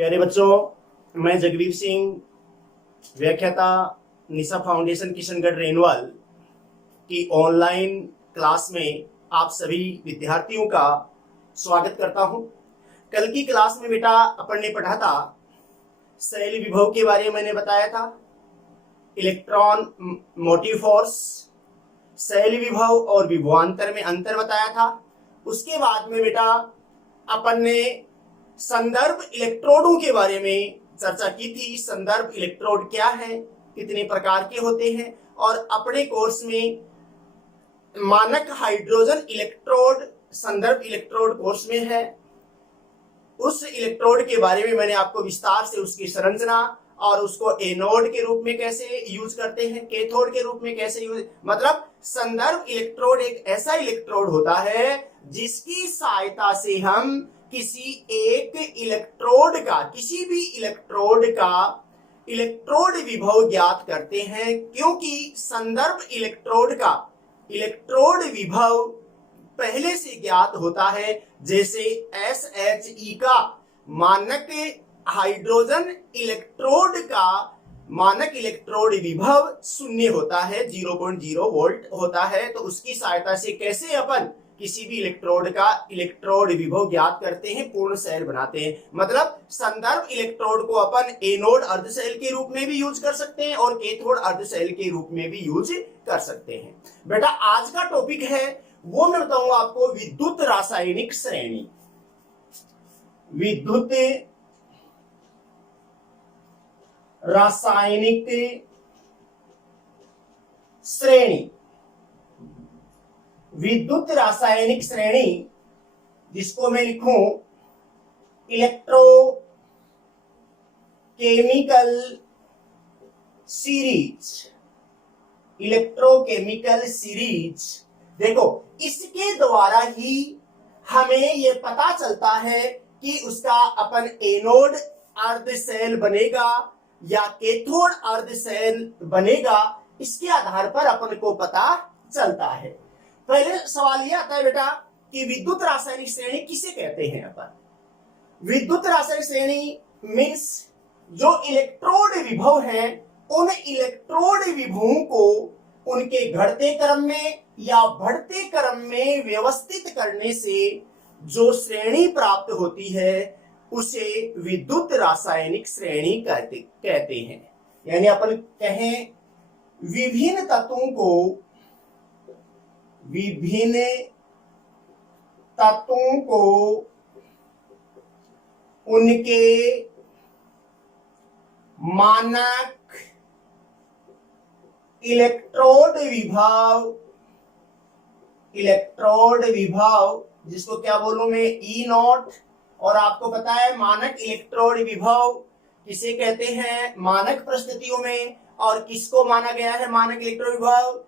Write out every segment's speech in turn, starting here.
प्यारे बच्चों, मैं जगवीर सिंह, व्याख्याता निशा फाउंडेशन किशनगढ़ रेनवाल की ऑनलाइन क्लास में आप सभी विद्यार्थियों का स्वागत करता हूं। कल की क्लास में बेटा अपन ने पढ़ा था शैल विभव के बारे में। मैंने बताया था इलेक्ट्रॉन मोटिव फोर्स, शैल विभव और विभवांतर में अंतर बताया था। उसके बाद में बेटा अपन ने संदर्भ इलेक्ट्रोडों के बारे में चर्चा की थी। संदर्भ इलेक्ट्रोड क्या है, कितने प्रकार के होते हैं, और अपने कोर्स में मानक हाइड्रोजन इलेक्ट्रोड संदर्भ इलेक्ट्रोड कोर्स में है। उस इलेक्ट्रोड के बारे में मैंने आपको विस्तार से उसकी संरचना और उसको एनोड के रूप में कैसे यूज करते हैं, कैथोड के रूप में कैसे यूज, मतलब संदर्भ इलेक्ट्रोड एक ऐसा इलेक्ट्रोड होता है जिसकी सहायता से हम किसी एक इलेक्ट्रोड का, किसी भी इलेक्ट्रोड का इलेक्ट्रोड विभव ज्ञात करते हैं, क्योंकि संदर्भ इलेक्ट्रोड का इलेक्ट्रोड विभव पहले से ज्ञात होता है। जैसे SHE का मानक हाइड्रोजन इलेक्ट्रोड का मानक इलेक्ट्रोड विभव 0 होता है, 0.0 वोल्ट होता है। तो उसकी सहायता से कैसे अपन किसी भी इलेक्ट्रोड का इलेक्ट्रोड विभव ज्ञात करते हैं, पूर्ण शैल बनाते हैं। मतलब संदर्भ इलेक्ट्रोड को अपन एनोड अर्धशैल के रूप में भी यूज कर सकते हैं और कैथोड अर्धशैल के रूप में भी यूज कर सकते हैं। बेटा आज का टॉपिक है वो मैं बताऊंगा आपको विद्युत रासायनिक श्रेणी। विद्युत रासायनिक श्रेणी, विद्युत रासायनिक श्रेणी जिसको मैं लिखूं इलेक्ट्रोकेमिकल सीरीज। इलेक्ट्रोकेमिकल सीरीज, देखो इसके द्वारा ही हमें यह पता चलता है कि उसका अपन एनोड अर्धशैल बनेगा या कैथोड अर्धशैल बनेगा। इसके आधार पर अपन को पता चलता है। पहले सवाल यह आता है बेटा कि विद्युत रासायनिक श्रेणी किसे कहते हैं अपन। विद्युत रासायनिक श्रेणी मीन्स जो इलेक्ट्रोड विभव हैं, उन इलेक्ट्रोड विभवों को उनके घटते क्रम में या बढ़ते क्रम में व्यवस्थित करने से जो श्रेणी प्राप्त होती है उसे विद्युत रासायनिक श्रेणी कहते हैं। यानी अपन कहें विभिन्न तत्वों को उनके मानक इलेक्ट्रोड विभव जिसको क्या बोलूं मैं, E0। और आपको पता है मानक इलेक्ट्रोड विभव किसे कहते हैं मानक परिस्थितियों में, और किसको माना गया है मानक इलेक्ट्रोड विभव।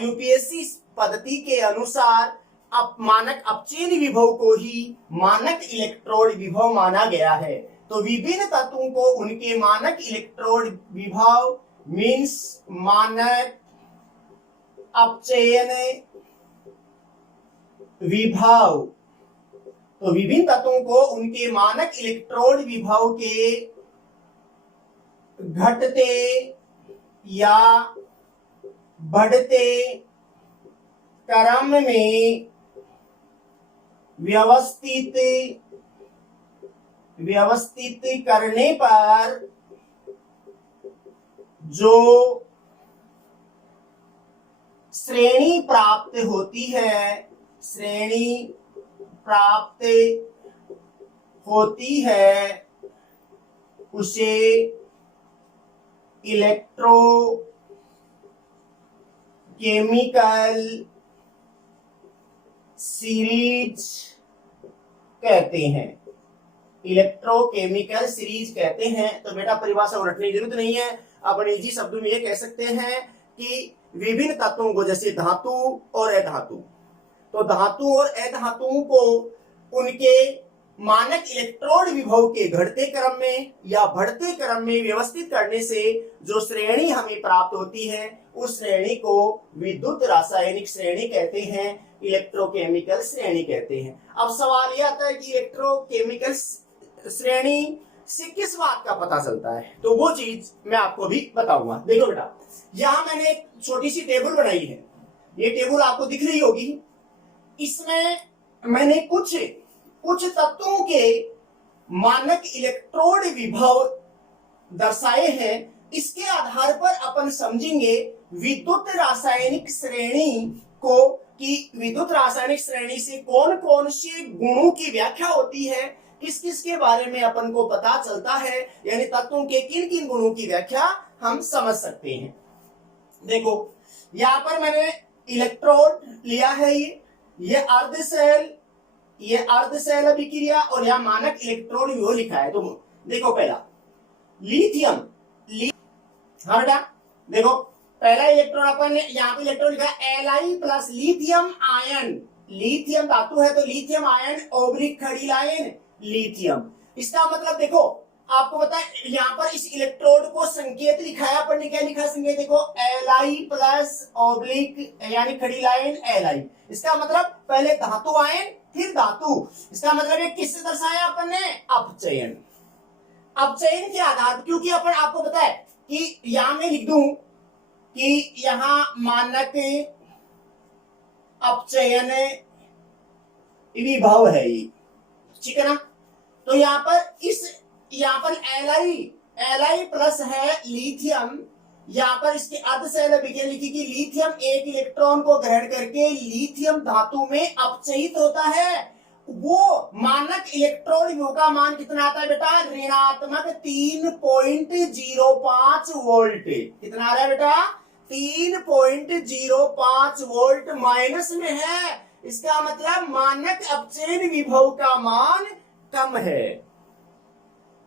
यूपीएससी पद्धति के अनुसार अब मानक अपचयन विभव को ही मानक इलेक्ट्रोड विभव माना गया है। तो विभिन्न तत्वों को उनके मानक इलेक्ट्रोड विभव मीन्स मानक अपचयन विभव। तो विभिन्न तत्वों को उनके मानक इलेक्ट्रोड विभव के घटते या बढ़ते क्रम में व्यवस्थित करने पर जो श्रेणी प्राप्त होती है, उसे इलेक्ट्रोकेमिकल सीरीज कहते हैं। इलेक्ट्रोकेमिकल सीरीज कहते हैं। तो बेटा परिभाषा उलटने की जरूरत नहीं है, अपन इजी शब्दों में ये कह सकते हैं कि विभिन्न तत्वों को, जैसे धातु और अधातु, तो धातु और अधातुओं को उनके मानक इलेक्ट्रोड विभव के घटते क्रम में या बढ़ते क्रम में व्यवस्थित करने से जो श्रेणी हमें प्राप्त होती है उस श्रेणी को विद्युत रासायनिक श्रेणी कहते हैं, इलेक्ट्रोकेमिकल श्रेणी कहते हैं। अब सवाल यह आता है कि इलेक्ट्रोकेमिकल श्रेणी से किस बात का पता चलता है, तो वो चीज मैं आपको भी बताऊंगा। देखो बेटा, यहां मैंने एक छोटी सी टेबल बनाई है, ये टेबल आपको दिख रही होगी। इसमें मैंने कुछ तत्वों के मानक इलेक्ट्रोड विभव दर्शाए हैं। इसके आधार पर अपन समझेंगे विद्युत रासायनिक श्रेणी को, कि विद्युत रासायनिक श्रेणी से कौन कौन से गुणों की व्याख्या होती है, किस किस के बारे में अपन को पता चलता है, यानी तत्वों के किन किन गुणों की व्याख्या हम समझ सकते हैं। देखो यहां पर मैंने इलेक्ट्रोड लिया है, ये अर्धशैल अभिक्रिया, और यहां मानक इलेक्ट्रोड विभव लिखा है। तो देखो पहला लिथियम, हाँ बेटा देखो पहला इलेक्ट्रॉन अपन ने यहाँ पे इलेक्ट्रॉन लिखा Li plus lithium ion, lithium धातु है तो लिथियम आयन ओब्लिक खड़ी लाइन लिथियम। इसका मतलब देखो आपको पता है यहाँ पर इस इलेक्ट्रोड को संकेत लिखा है अपन ने, क्या लिखा संकेत देखो Li प्लस ओब्लिक यानी खड़ी लाइन Li। इसका मतलब पहले धातु आयन फिर धातु, इसका मतलब ये किससे दर्शाया अपन ने, अपचयन। अपचयन के आधार, क्योंकि अपन आपको पता है कि यहां मैं लिख दूं कि यहां मानक अपचयन विभव है ये, ठीक है ना। तो यहां पर Li प्लस है लिथियम, यहां पर इसके अर्धशैल अभिक्रिया लिखी कि लिथियम एक इलेक्ट्रॉन को ग्रहण करके लिथियम धातु में अपचयित होता है। वो मानक इलेक्ट्रॉन विभव का मान कितना आता है बेटा, ऋणात्मक 3.05 वोल्ट। कितना आ रहा है बेटा, 3.05 वोल्ट माइनस में है। इसका मतलब मानक अपचयन विभव का मान कम है,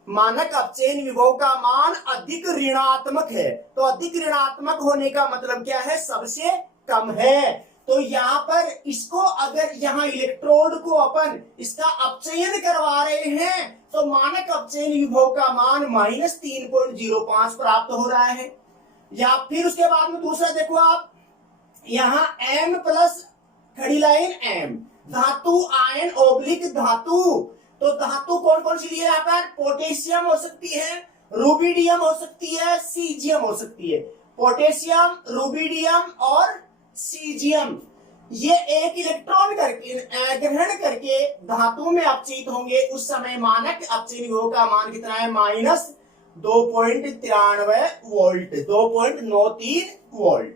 मानक अपचयन विभव का मान अधिक ऋणात्मक है। तो अधिक ऋणात्मक होने का मतलब क्या है, सबसे कम है। तो यहाँ पर इसको अगर यहाँ इलेक्ट्रोड को अपन इसका अपचयन करवा रहे हैं तो मानक अपचयन विभव का मान -3.05 प्राप्त हो रहा है। या फिर उसके बाद में दूसरा देखो आप, यहाँ M प्लस खड़ी लाइन M, धातु आयन ओब्लिक धातु। तो धातु कौन कौन सी ली है यहाँ पर, पोटेशियम हो सकती है, रूबिडियम हो सकती है, सीजियम हो सकती है। पोटेशियम, रूबिडियम और सीजियम ये एक इलेक्ट्रॉन करके ग्रहण करके धातु में अपचयित होंगे, उस समय मानक अपचयन विभव का मान कितना है, -2.93 वोल्ट, 2.93 वोल्ट।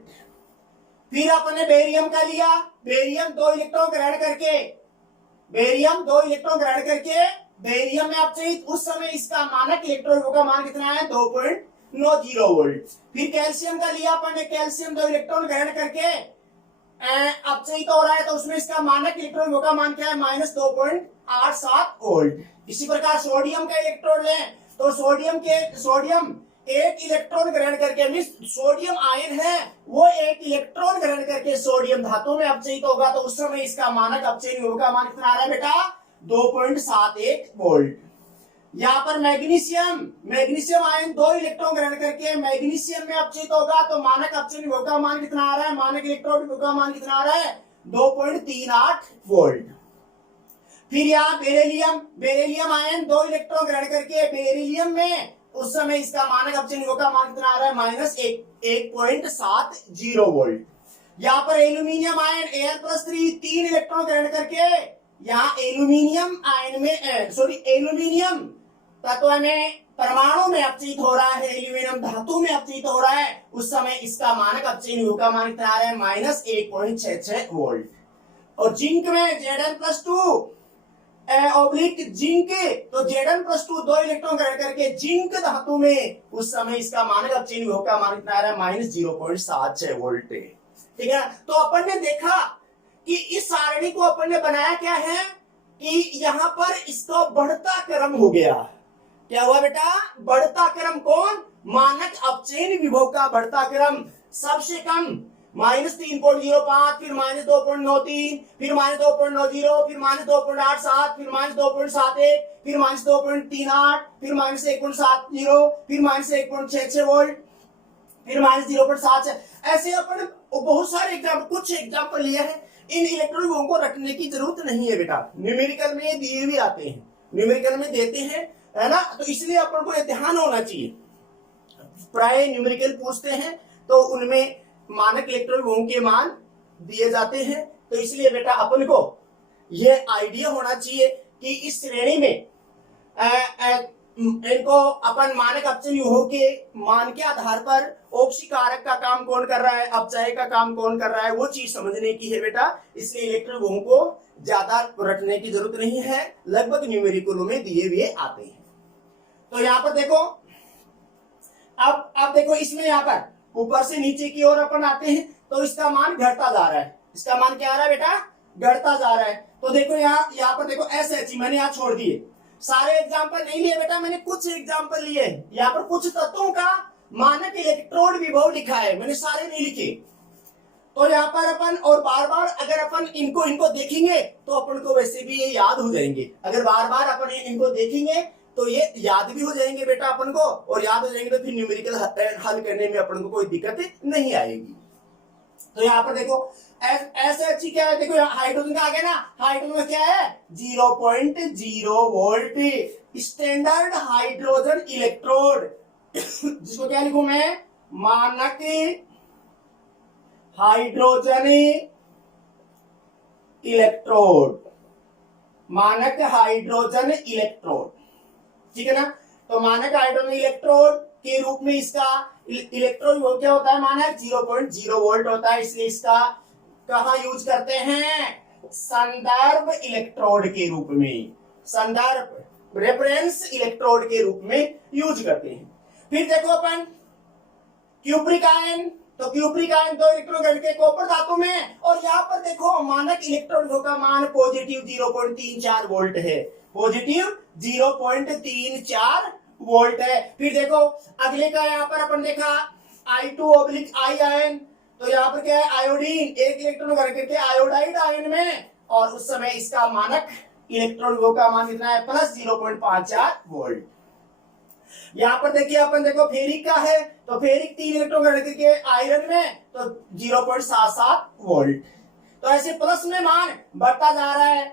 फिर अपने बेरियम का लिया, बेरियम दो इलेक्ट्रॉन ग्रहण करके बेरियम में अपचयित, उस समय इसका मानक इलेक्ट्रॉन विभव का मान कितना है, 2.90 वोल्ट। फिर कैल्शियम का लिया अपन ने, कैल्शियम दो इलेक्ट्रॉन ग्रहण करके अपचयित हो रहा है, तो उसमें इसका मानक इलेक्ट्रॉन विभव का मान क्या है, -2.87 वोल्ट। इसी प्रकार सोडियम का इलेक्ट्रॉन लें तो सोडियम एक इलेक्ट्रॉन ग्रहण करके, मींस सोडियम आयन है वो एक इलेक्ट्रॉन ग्रहण करके सोडियम धातु में अपचयित होगा, तो उस समय इसका मानक अपचयन विभव का मान कितना आ रहा है बेटा, 2.71 वोल्ट। यहाँ पर मैग्नीशियम आयन दो इलेक्ट्रॉन ग्रहण करके मैग्नीशियम में अपचयित होगा, तो मानक अपचयन विभव का मान कितना आ रहा है, मानक इलेक्ट्रॉन विभव का मान कितना आ रहा है, 2.38 वोल्ट। फिर यहाँ बेरिलियम आयन दो इलेक्ट्रॉन ग्रहण करके बेरिलियम में, उस समय इसका मानक अपचयन विभव का मान कितना आ रहा है, -1.70 वोल्ट। यहाँ पर एल्यूमिनियम आयन Al+3 तीन इलेक्ट्रॉन ग्रहण करके यहाँ एल्यूमिनियम तत्व में परमाणु में अपचयित हो रहा है, एल्यूमिनियम धातु में अपचयित हो रहा है, उस समय इसका मानक अपचयन विभव का मान कितना आ रहा है, -1.66 वोल्ट। और जिंक में Zn+2 ओब्लिक जिंक, तो Zn+2 दो इलेक्ट्रॉन ग्रहण करके जिंक धातु में, उस समय इसका मानक अपचयन विभव का मान कितना आ रहा है, -0.76 वोल्ट। ठीक है, तो अपन ने देखा कि इस सारणी को अपन ने बनाया क्या है कि यहाँ पर इसका बढ़ता क्रम हो गया। क्या हुआ बेटा, बढ़ता क्रम। कौन, मानक अपचयन विभव का बढ़ता क्रम। सबसे कम -3.05, फिर -2.93, फिर -2.90, फिर -2.87, फिर -2.71, फिर -2.38, फिर -1.70, फिर -1.66 वोल्ट, फिर -0.7। ऐसे अपन बहुत सारे कुछ एग्जाम्पल लिए हैं। इन इलेक्ट्रॉन विभवों को रखने की जरूरत नहीं है बेटा, न्यूमेरिकल में दिए भी आते हैं, न्यूमेरिकल में देते हैं है ना। तो इसलिए अपन को ये ध्यान होना चाहिए, प्राय न्यूमेरिकल पूछते हैं तो उनमें मानक इलेक्ट्रॉन विभवों के मान दिए जाते हैं। तो इसलिए बेटा अपन को ये आइडिया होना चाहिए कि इस श्रेणी में इनको अपन मानक अपचयन विभव के मान के आधार पर ओप्सी कारक का काम कौन कर रहा है, अपचय का काम कौन कर रहा है, वो चीज समझने की है बेटा। इसलिए इलेक्ट्रॉन विभवों को ज्यादा रटने की जरूरत नहीं है, लगभग न्यूमेरिकलों में दिए हुए आते हैं। तो यहाँ पर देखो, अब देखो इसमें यहाँ पर ऊपर से नीचे की ओर अपन आते हैं तो इसका मान घटता जा रहा है। इसका मान क्या आ रहा है बेटा, घटता जा रहा है। तो देखो यहाँ पर देखो SH मैंने यहाँ छोड़ दिए, सारे एग्जाम्पल नहीं लिए बेटा, मैंने कुछ एग्जाम्पल लिए। यहाँ पर कुछ तत्वों का मानक इलेक्ट्रोड विभव लिखा है, मैंने सारे नहीं लिखे। तो यहाँ पर अपन और बार बार अगर अपन इनको देखेंगे तो अपन को वैसे भी ये याद हो जाएंगे। अगर बार बार अपन इनको देखेंगे तो ये याद भी हो जाएंगे बेटा अपन को, और याद हो जाएंगे तो फिर न्यूमेरिकल हल करने में अपन को कोई दिक्कत नहीं आएगी। तो यहाँ पर देखो ऐसे अच्छी क्या है, देखो हाइड्रोजन का आ गया ना, हाइड्रोजन का क्या है 0.0 वोल्ट स्टैंडर्ड हाइड्रोजन इलेक्ट्रोड, जिसको क्या लिखूं मैं, मानक हाइड्रोजन इलेक्ट्रोड, मानक हाइड्रोजन इलेक्ट्रोड, ठीक है ना। तो मानक हाइड्रोजन इलेक्ट्रोड के रूप में इसका इलेक्ट्रोड वो क्या होता है, मानक 0.0 वोल्ट होता है। इसलिए इसका कहाँ यूज करते हैं, संदर्भ इलेक्ट्रोड के रूप में, संदर्भ रेफरेंस इलेक्ट्रोड के रूप में यूज करते हैं। फिर देखो अपन क्यूप्रिक आयन, तो क्यूप्रिक आयन 2 इलेक्ट्रॉन घन के कॉपर धातु में, और यहाँ पर देखो मानक इलेक्ट्रोड का मान पॉजिटिव 0.34 वोल्ट है, पॉजिटिव 0.34 वोल्ट है। फिर देखो अगले का यहाँ पर अपन देखा I2/I आयन, तो यहाँ पर क्या है आयोडीन, 1 इलेक्ट्रॉन घन के आयोडाइड आयन में, और उस समय इसका मानक इलेक्ट्रॉन विभव का मान कितना है, प्लस 0.54 वोल्ट। यहाँ पर देखिए अपन देखो फेरिक का है, तो फेरिक 3 इलेक्ट्रॉन घन के आयरन में, तो 0.77 वोल्ट। तो ऐसे प्लस में मान बढ़ता जा रहा है,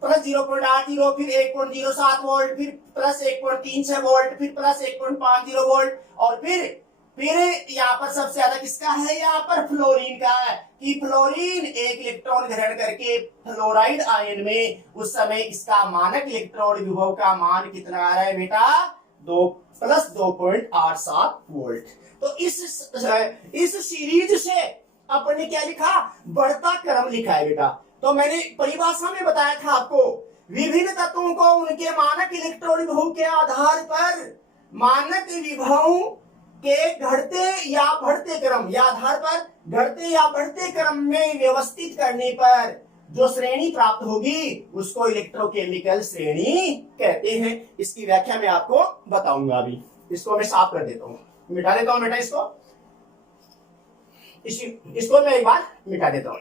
प्लस 0.80, फिर 1.07 वोल्ट, फिर प्लस 1.36 वोल्ट, फिर प्लस 1.50 वोल्ट, और फिर यहाँ पर सबसे ज्यादा किसका है, यहाँ पर फ्लोरीन का है, कि फ्लोरीन 1 इलेक्ट्रॉन ग्रहण करके फ्लोराइड आयन में, उस समय इसका मानक इलेक्ट्रॉन विभव का मान कितना आ रहा है बेटा, 2+2.87 वोल्ट। तो इस सीरीज से अपन ने क्या लिखा, बढ़ता क्रम लिखा है बेटा। तो मैंने परिभाषा में बताया था आपको, विभिन्न तत्वों को उनके मानक इलेक्ट्रॉन विभव के आधार पर मानक विभव के घटते या बढ़ते क्रम या आधार पर घटते या बढ़ते क्रम में व्यवस्थित करने पर जो श्रेणी प्राप्त होगी उसको इलेक्ट्रोकेमिकल श्रेणी कहते हैं। इसकी व्याख्या मैं आपको बताऊंगा। अभी इसको मैं साफ कर देता हूं, मिटा देता हूं बेटा, इसको मैं एक बार मिटा देता हूं।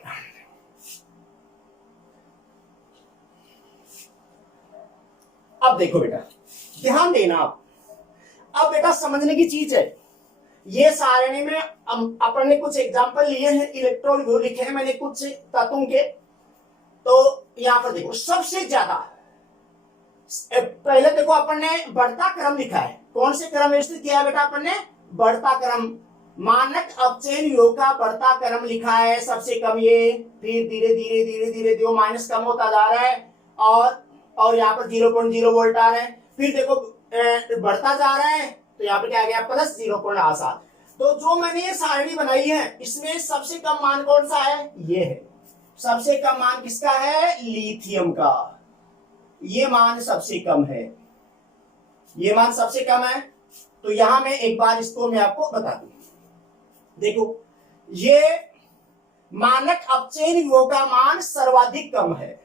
अब देखो बेटा, ध्यान देना आप, अब बेटा समझने की चीज है, ये सारणी में अपन ने कुछ एग्जांपल लिए हैं, इलेक्ट्रॉन विभव लिखे हैं मैंने कुछ तत्वों के। तो यहां पर देखो सबसे ज्यादा पहले देखो अपन ने बढ़ता क्रम लिखा है, कौन से क्रम व्यवस्थित किया है बेटा अपन ने, बढ़ता क्रम, मानक अपचयन विभव का बढ़ता क्रम लिखा है, सबसे कम ये, फिर धीरे धीरे धीरे धीरे जो माइनस कम होता जा रहा है, और यहाँ पर 0.0 वोल्ट आ रहा है, फिर देखो बढ़ता जा रहा है, तो यहाँ पर क्या आ गया प्लस 0.87। तो जो मैंने ये सारणी बनाई है इसमें सबसे कम मान कौन सा है, ये है, सबसे कम मान किसका है, लिथियम का, ये मान सबसे कम है, ये मान सबसे कम है। तो यहां मैं एक बार इसको मैं आपको बता दूं, देखो ये मानक अपचयन विभव का मान सर्वाधिक कम है,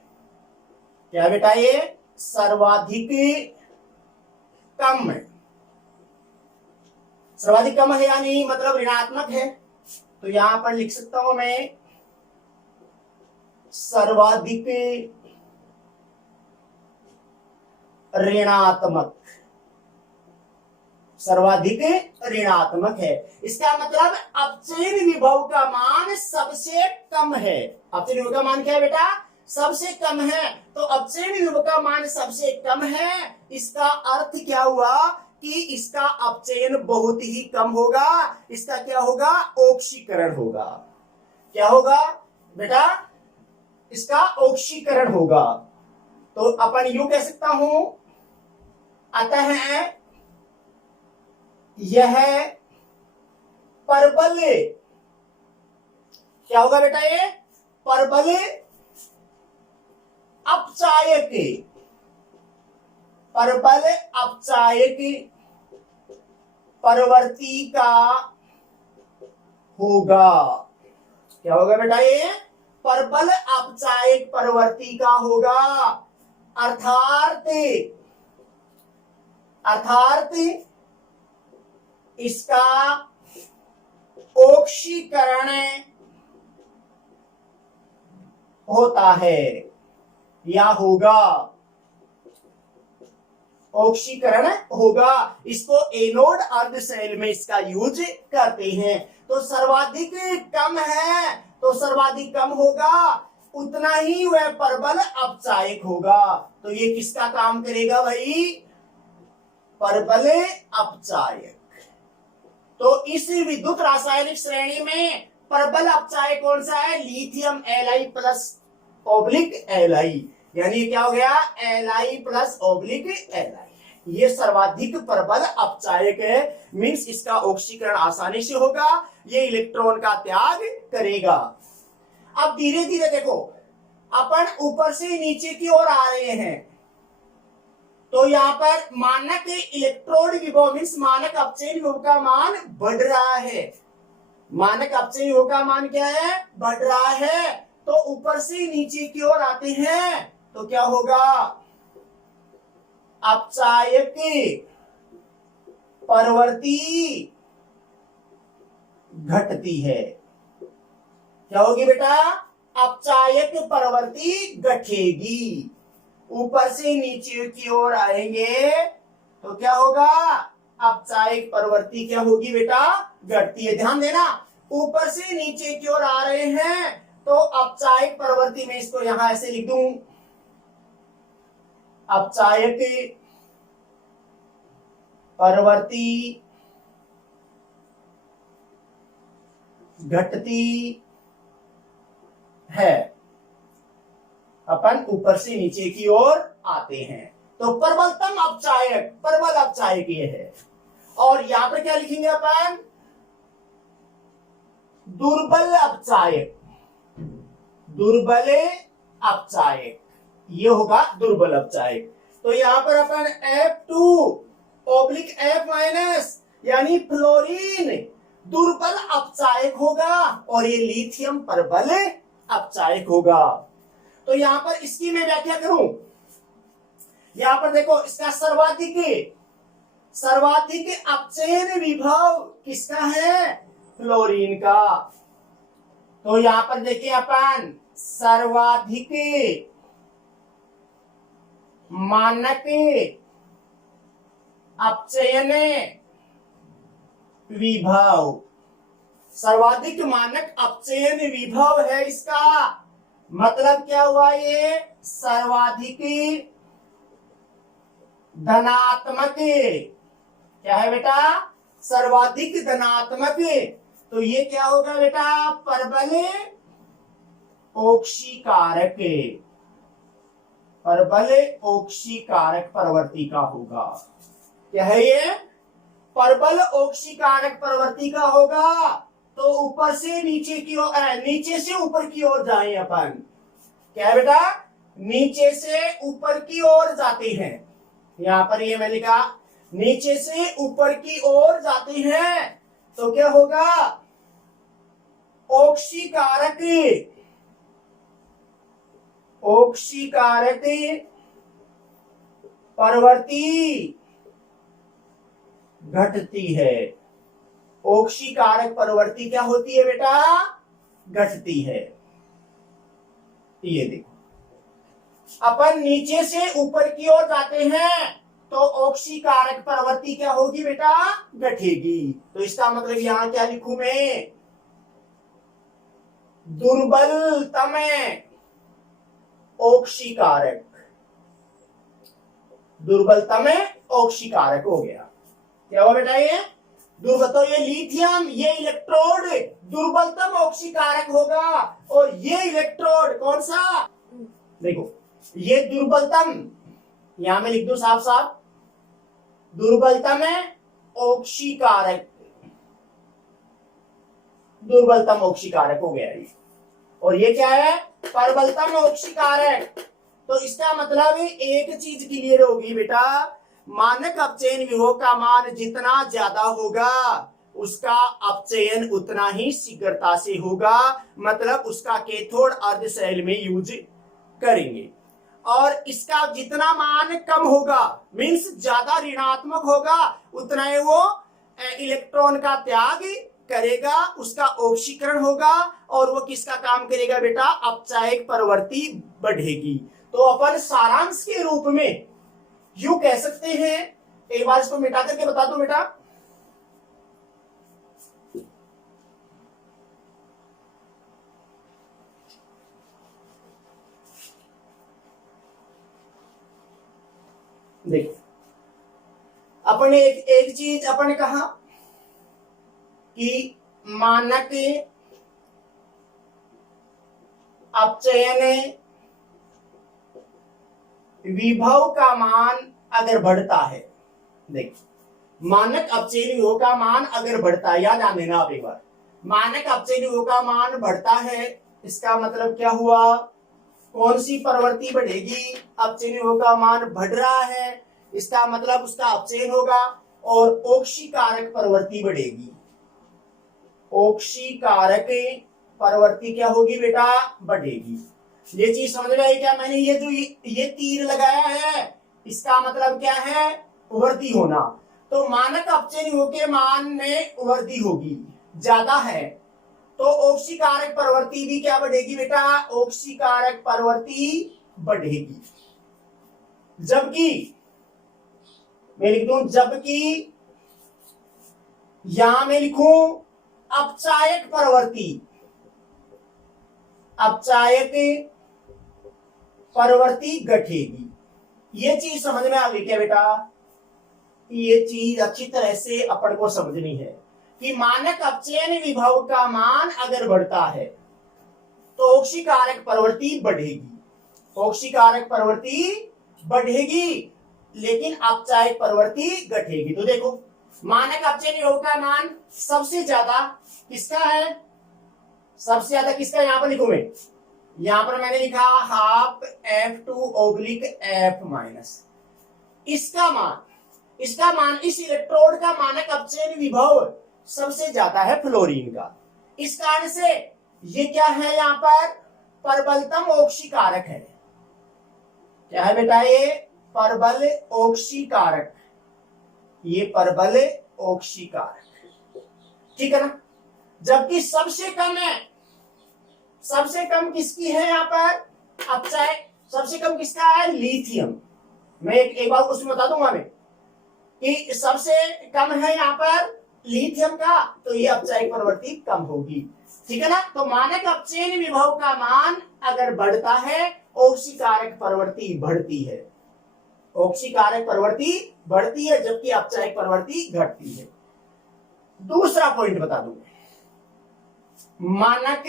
क्या बेटा, ये सर्वाधिक कम है, सर्वाधिक कम है यानी मतलब ऋणात्मक है। तो यहां पर लिख सकता हूं मैं सर्वाधिक ऋणात्मक, सर्वाधिक ऋणात्मक है। इसका मतलब अपचयन विभव का मान सबसे कम है, अपचयन विभव का मान क्या है बेटा, सबसे कम है, तो अपचयन विभव का मान सबसे कम है। इसका अर्थ क्या हुआ कि इसका अपचयन बहुत ही कम होगा। इसका क्या होगा? ऑक्सीकरण होगा। क्या होगा बेटा? इसका ऑक्सीकरण होगा। तो अपन यूं कह सकता हूं, अतः यह परबल, क्या होगा बेटा? ये परबल अपचायक, परबल अपचायक परवर्ती का होगा। क्या होगा बेटा? ये परबल अपचायक परवर्ती का होगा। अर्थात इसका ऑक्सीकरण होता है या होगा, ऑक्सीकरण होगा। इसको एनोड अर्ध सेल में इसका यूज करते हैं। तो सर्वाधिक कम है तो सर्वाधिक कम होगा, उतना ही वह परबल अपचायक होगा। तो ये किसका काम करेगा भाई? परबल अपचायक। तो इस विद्युत रासायनिक श्रेणी में परबल अपचायक कौन सा है? Lithium Li plus oblique Li, यानी क्या हो गया? Li plus oblique Li। ये सर्वाधिक परबल अपचायक है, मींस इसका ऑक्सीकरण आसानी से होगा, ये इलेक्ट्रॉन का त्याग करेगा। अब धीरे धीरे देखो, अपन ऊपर से नीचे की ओर आ रहे हैं, तो यहां पर मानक इलेक्ट्रोड विभव मींस मानक अपचयन विभव का मान बढ़ रहा है। मानक अपचयन विभव का मान क्या है? बढ़ रहा है। तो ऊपर से नीचे की ओर आते हैं तो क्या होगा? अपचायक परवर्ती घटती है। क्या होगी बेटा? अपचायक परवर्ती घटेगी। ऊपर से नीचे की ओर आएंगे तो क्या होगा? अपचायक परवर्ती क्या होगी बेटा? घटती है। ध्यान देना, ऊपर से नीचे की ओर आ रहे हैं तो अपचायक परवर्ती में इसको यहां ऐसे लिख दूं, अपचायक परवर्ती घटती है। अपन ऊपर से नीचे की ओर आते हैं तो प्रबलतम अपचायक, प्रबल अपचायक ये है। और यहां पर क्या लिखेंगे अपन? दुर्बल अपचायक, दुर्बल अपचायक, ये होगा दुर्बल अपचायक। तो यहां पर अपन F2/F- यानी फ्लोरीन दुर्बल अपचायक होगा और ये लिथियम प्रबल अपचायक होगा। तो यहां पर इसकी मैं व्याख्या करूं, यहां पर देखो, इसका सर्वाधिक अपचयन विभव किसका है? फ्लोरीन का। तो यहां पर देखिए अपन, सर्वाधिक मानक अपचयन विभव, सर्वाधिक मानक अपचयन विभव है इसका। मतलब क्या हुआ? ये सर्वाधिक धनात्मक, क्या है बेटा? सर्वाधिक धनात्मक। तो ये क्या होगा बेटा? प्रबल ऑक्सीकारक, प्रबल ऑक्सीकारक प्रवृत्ति का होगा। क्या है ये? प्रबल ऑक्सीकारक प्रवृत्ति का होगा। तो ऊपर से नीचे की ओर, नीचे से ऊपर की ओर जाएं अपन। क्या है बेटा? नीचे से ऊपर की ओर जाते हैं। यहां पर ये मैं लिखा, नीचे से ऊपर की ओर जाते हैं तो क्या होगा? ऑक्सीकारक, ऑक्सीकारक प्रवृत्ति घटती है। ऑक्सीकारक प्रवृत्ति क्या होती है बेटा? घटती है। ये देखो, अपन नीचे से ऊपर की ओर जाते हैं तो ऑक्सीकारक प्रवृत्ति क्या होगी बेटा? घटेगी। तो इसका मतलब यहां क्या लिखूं मैं? दुर्बलतम ऑक्सीकारक, दुर्बलतम ऑक्सीकारक हो गया। क्या हुआ बेटा ये दुर्बल, तो ये लिथियम, ये इलेक्ट्रोड दुर्बलतम ऑक्सीकारक होगा, और ये इलेक्ट्रोड कौन सा, देखो ये दुर्बलतम, यहां में लिख दो साफ साफ, दुर्बलतम ऑक्सीकारक, दुर्बलतम ऑक्सीकारक हो गया ये, और ये क्या है, प्रबलतम ऑक्सीकारक। तो इसका मतलब एक चीज क्लियर होगी बेटा, मानक अपचयन विभव का मान जितना ज्यादा होगा उसका अपचयन उतना ही शीघ्रता से होगा, मतलब उसका कैथोड अर्ध सेल में यूज करेंगे। और इसका जितना मान कम होगा, मींस ज्यादा ऋणात्मक होगा, उतना ही वो इलेक्ट्रॉन का त्याग करेगा, उसका ऑक्सीकरण होगा, और वो किसका काम करेगा बेटा, अपचायक प्रवृत्ति बढ़ेगी। तो अपन सारांश के रूप में यूं कह सकते हैं, एक बार इसको मिटा करके बता दो बेटा, देखो अपन एक चीज अपन ने कहा कि मानक अपचयन विभव का मान अगर बढ़ता है, देखो मानक अपचयन विभव का मान अगर बढ़ता है, याद आने देना आप एक बार, मानक अपचयन विभव का मान बढ़ता है, इसका मतलब क्या हुआ, कौन सी प्रवृत्ति बढ़ेगी, अपचयन विभव का मान बढ़ रहा है, इसका मतलब उसका अपचयन होगा, और ऑक्सीकारक प्रवृत्ति बढ़ेगी, ऑक्सीकारक प्रवृत्ति क्या होगी बेटा, बढ़ेगी। ये चीज समझ में आई क्या, मैंने ये जो ये तीर लगाया है इसका मतलब क्या है, वृद्धि होना। तो मानक अपचयन विभव के मान में वृद्धि होगी, ज्यादा है, तो ऑक्सीकारक प्रवृत्ति भी क्या बढ़ेगी बेटा, ऑक्सीकारक प्रवृत्ति बढ़ेगी। जबकि मैं लिख दूं, जबकि यहां मैं लिखूं अपचायक प्रवृत्ति, अपचायक प्रवृत्ति घटेगी। ये चीज समझ में आ गई क्या बेटा, ये चीज अच्छी तरह से अपन को समझनी है कि मानक अपचयन विभव का मान अगर बढ़ता है तो ऑक्सीकारक प्रवृत्ति बढ़ेगी, ऑक्सीकारक प्रवृत्ति बढ़ेगी, लेकिन अपचायक प्रवृत्ति घटेगी। तो देखो मानक अपचयन विभव का मान सबसे ज्यादा किसका है, सबसे ज्यादा किसका, यहां पर लिखूं मैं, यहां पर मैंने लिखा हाफ F2/F-, इसका मान इस इलेक्ट्रोड का मानक अपचयन विभव सबसे ज्यादा है फ्लोरीन का। इस कारण से ये क्या है, यहां पर प्रबलतम ऑक्सीकारक है। क्या है बेटा, ये प्रबल ऑक्सीकारक, ये प्रबल ऑक्सीकारक, ठीक है ना। जबकि सबसे कम है, सबसे कम किसकी है यहां पर, अपचायक सबसे कम किसका है, लिथियम। मैं एक बार उसमें बता दूंगा मैं कि सबसे कम है यहां पर लिथियम का, तो ये अपचायक प्रवृत्ति कम होगी, ठीक है ना। तो मानक अपचयन विभव का मान अगर बढ़ता है, ऑक्सीकारक प्रवृत्ति बढ़ती है, ऑक्सीकारक प्रवृत्ति बढ़ती है, जबकि अपचायक प्रवृत्ति घटती है। दूसरा पॉइंट बता दूं, मानक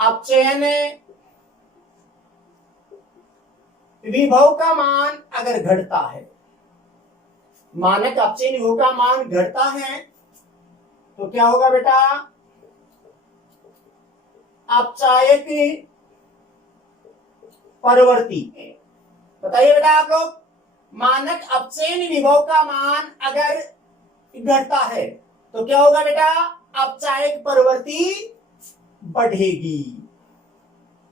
अपचयन विभव का मान अगर घटता है, मानक अपचयन विभव का मान घटता है, तो क्या होगा बेटा, अपचायक प्रवृत्ति, बताइए बेटा आप लोग, मानक अपचयन विभव का मान अगर घटता है तो क्या होगा बेटा, अपचायक प्रवृत्ति बढ़ेगी,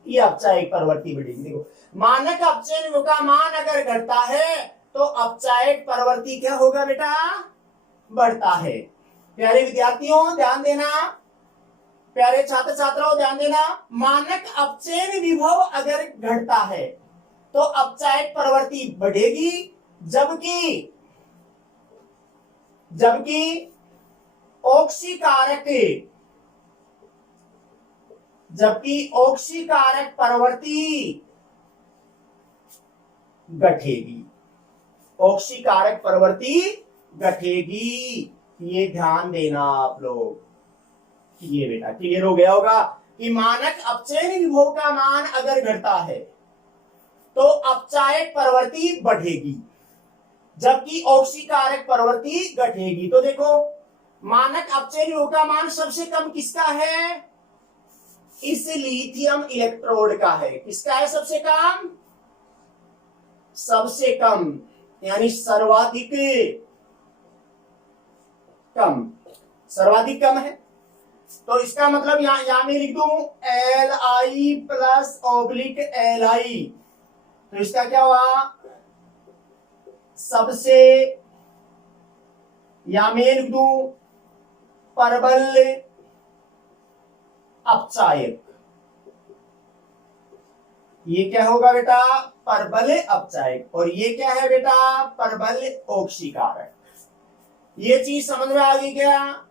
ये अपचायक प्रवृत्ति बढ़ेगी। देखो मानक अपचयन विभव का मान अगर घटता है तो अपचायक प्रवृत्ति क्या होगा बेटा, बढ़ता है। प्यारे विद्यार्थियों ध्यान देना, प्यारे छात्र छात्राओं ध्यान देना, मानक अपचयन विभव अगर घटता है तो अपचायक प्रवृत्ति बढ़ेगी, जबकि ऑक्सीकारक जबकि ऑक्सीकारक प्रवृत्ति गठेगी। ऑक्सीकारक प्रवृत्ति गठेगी। ये ध्यान देना आप लोग। ये बेटा क्लियर हो गया होगा कि मानक अपचयन विभव का मान अगर घटता है तो अपचायक प्रवृत्ति बढ़ेगी, जबकि ऑक्सीकारक प्रवृत्ति घटेगी। तो देखो मानक अपचयन विभव का मान सबसे कम किसका है? इस लिथियम इलेक्ट्रोड का है। किसका है सबसे कम? सबसे कम यानी सर्वाधिक कम, सर्वाधिक कम है। तो इसका मतलब यहां में लिख दूं Li प्लस ऑब्लिक Li। तो इसका क्या हुआ? सबसे, या में लिख दूं प्रबल अपचायक। ये क्या होगा बेटा? प्रबल अपचायक। और ये क्या है बेटा? प्रबल ऑक्सीकारक। ये चीज समझ में आ गई क्या?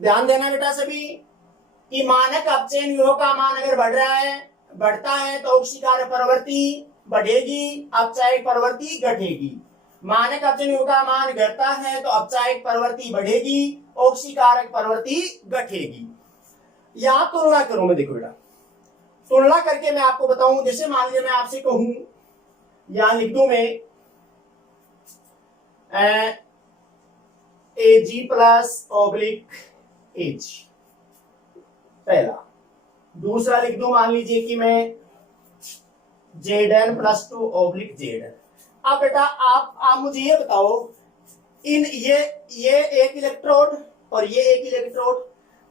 ध्यान देना बेटा सभी कि मानक अपचयन विभव का मान अगर बढ़ रहा है, बढ़ता है तो ऑक्सीकारक प्रवृत्ति बढ़ेगी, अपचायक प्रवृत्ति घटेगी। मानक अपचयन विभव का मान घटता है तो अपचायक प्रवृत्ति बढ़ेगी, ऑक्सीकारक प्रवृत्ति घटेगी। यहां तुलना करूं मैं, देखो बेटा तुलना करके मैं आपको बताऊं। जैसे मान लीजिए मैं आपसे कहूं, यहां लिख दूं मैं Ag प्लस ऑब्लिक Ag, पहला। दूसरा लिख दूं मान लीजिए कि मैं Zn प्लस 2 ऑब्लिक Zn। अब बेटा आप मुझे ये बताओ, इन ये एक इलेक्ट्रोड और ये एक इलेक्ट्रोड,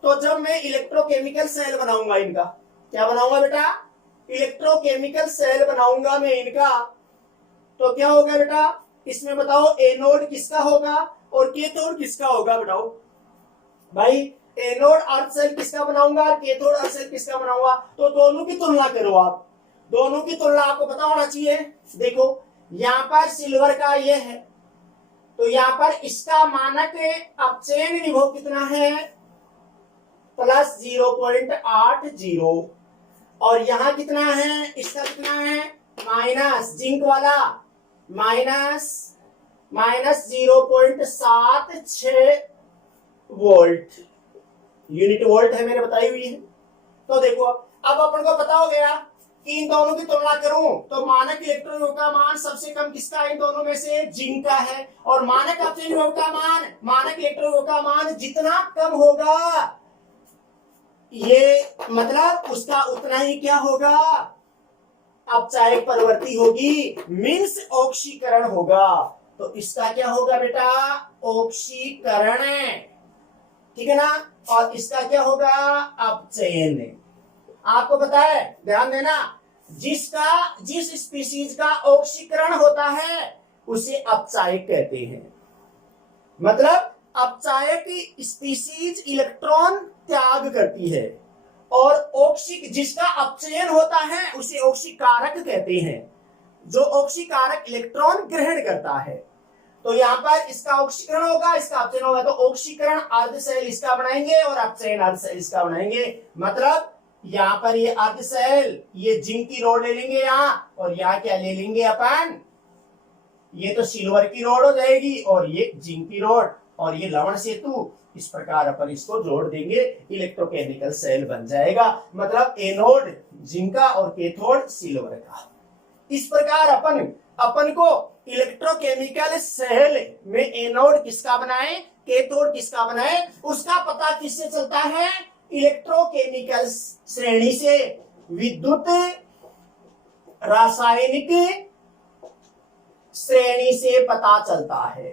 तो जब मैं इलेक्ट्रोकेमिकल सेल बनाऊंगा इनका, क्या बनाऊंगा बेटा? इलेक्ट्रोकेमिकल सेल बनाऊंगा मैं इनका, तो क्या होगा बेटा? इसमें बताओ एनोड किसका होगा और कैथोड किसका होगा? बताओ भाई, एनोड अर्थ सेल किसका बनाऊंगा और कैथोड अर्थ सेल किसका बनाऊंगा? तो दोनों की तुलना करो आप, दोनों की तुलना आपको पता होना चाहिए। देखो यहां पर सिल्वर का ये है, तो यहां पर इसका मानक अपचयन विभव कितना है? प्लस 0.80। और यहां कितना है? इसका कितना है? माइनस, जिंक वाला माइनस 0.76 वोल्ट, यूनिट वोल्ट है मैंने बताई हुई है। तो देखो अब अपन को पता हो गया कि इन दोनों की तुलना करूं तो मानक इलेक्ट्रॉन विभव का मान सबसे कम किसका है? इन दोनों में से जिंक का है। और मानक अपचयन विभव का मान, मानक इलेक्ट्रॉन विभव का मान जितना कम होगा, ये मतलब उसका उतना ही क्या होगा? अपचायक प्रवृत्ति होगी, मींस ऑक्सीकरण होगा। तो इसका क्या होगा बेटा? ऑक्सीकरण, ठीक है ना। और इसका क्या होगा? अपचयन। आपको पता है, ध्यान देना, जिस स्पीशीज का ऑक्सीकरण होता है उसे अपचायक कहते हैं। मतलब अपचायक स्पीशीज इलेक्ट्रॉन त्याग करती है, और जिसका अपचयन होता है उसे ऑक्सीकारक कहते हैं, जो ऑक्सीकारक इलेक्ट्रॉन ग्रहण करता है। तो यहाँ पर इसका ऑक्सीकरण होगा, इसका अपचयन होगा। तो ऑक्सीकरण अर्ध सेल इसका बनाएंगे और अपचयन अर्ध सेल इसका बनाएंगे। मतलब यहाँ पर ये अर्ध सेल, ये जिंक की रोड ले लेंगे यहाँ, और यहाँ क्या ले लेंगे अपन? ये तो सिल्वर की रोड हो जाएगी और ये जिंक की रोड, और ये लवण सेतु। इस प्रकार अपन इसको जोड़ देंगे, इलेक्ट्रोकेमिकल सेल बन जाएगा। मतलब एनोड जिंक का और कैथोड सिल्वर का। इस प्रकार अपन को इलेक्ट्रोकेमिकल सेल में एनोड किसका बनाए, कैथोड किसका बनाए, उसका पता किससे चलता है? इलेक्ट्रोकेमिकल श्रेणी से, विद्युत रासायनिक श्रेणी से पता चलता है।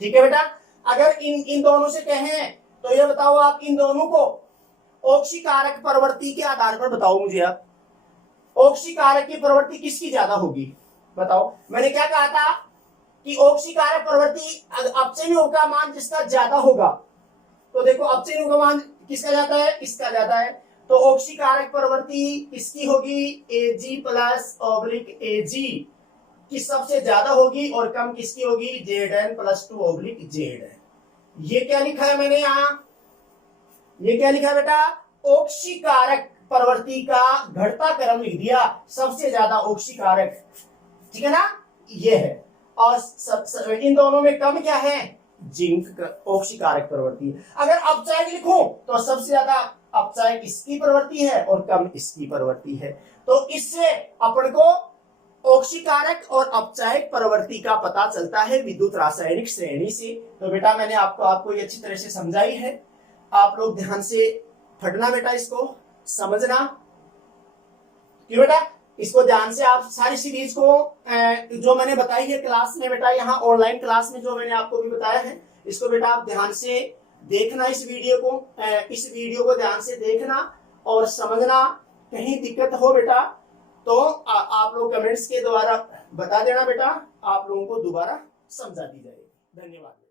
ठीक है बेटा। अगर इन दोनों से कहें तो ये बताओ आप, इन दोनों को ऑक्सीकारक प्रवृत्ति के आधार पर बताओ मुझे आप, ऑक्सीकारक की प्रवृत्ति किसकी ज्यादा होगी? बताओ। मैंने क्या कहा था कि ऑक्सीकारक प्रवृत्ति अपचयन का मान जिसका ज्यादा होगा, तो देखो अपचयन का मान किसका ज्यादा है? इसका ज्यादा है। तो ऑक्सीकारक प्रवृत्ति किसकी होगी? Ag प्लस ऑब्लिक Ag की सबसे ज्यादा होगी, और कम किसकी होगी? Zn plus 2 oblique Zn। ये क्या लिखा है मैंने यहाँ? ये क्या लिखा है बेटा, ओक्षीकारक प्रवृत्ति का घटता क्रम लिख दिया, सबसे ज्यादा ओक्षीकारक, ठीक है ना, ये है। और इन दोनों में कम क्या है, जिंक ओक्षीकारक प्रवृत्ति। अगर अपचायक लिखूं तो सबसे ज्यादा अपचायक इसकी प्रवृत्ति है और कम इसकी प्रवृत्ति है। तो इससे अपन को ओक्षीकारक और अपचायक प्रवृत्ति का पता चलता है विद्युत रासायनिक श्रेणी से। तो बेटा मैंने आपको ये अच्छी तरह से समझाई है, आप लोग ध्यान से पढ़ना बेटा, इसको समझना। क्यों बेटा, इसको ध्यान से आप सारी सीरीज को जो मैंने बताई है क्लास में बेटा, यहाँ ऑनलाइन क्लास में जो मैंने आपको भी बताया है, इसको बेटा आप ध्यान से देखना, इस वीडियो को ध्यान से देखना और समझना। कहीं दिक्कत हो बेटा तो आप लोग कमेंट्स के द्वारा बता देना बेटा, आप लोगों को दोबारा समझा दी जाएगी। धन्यवाद।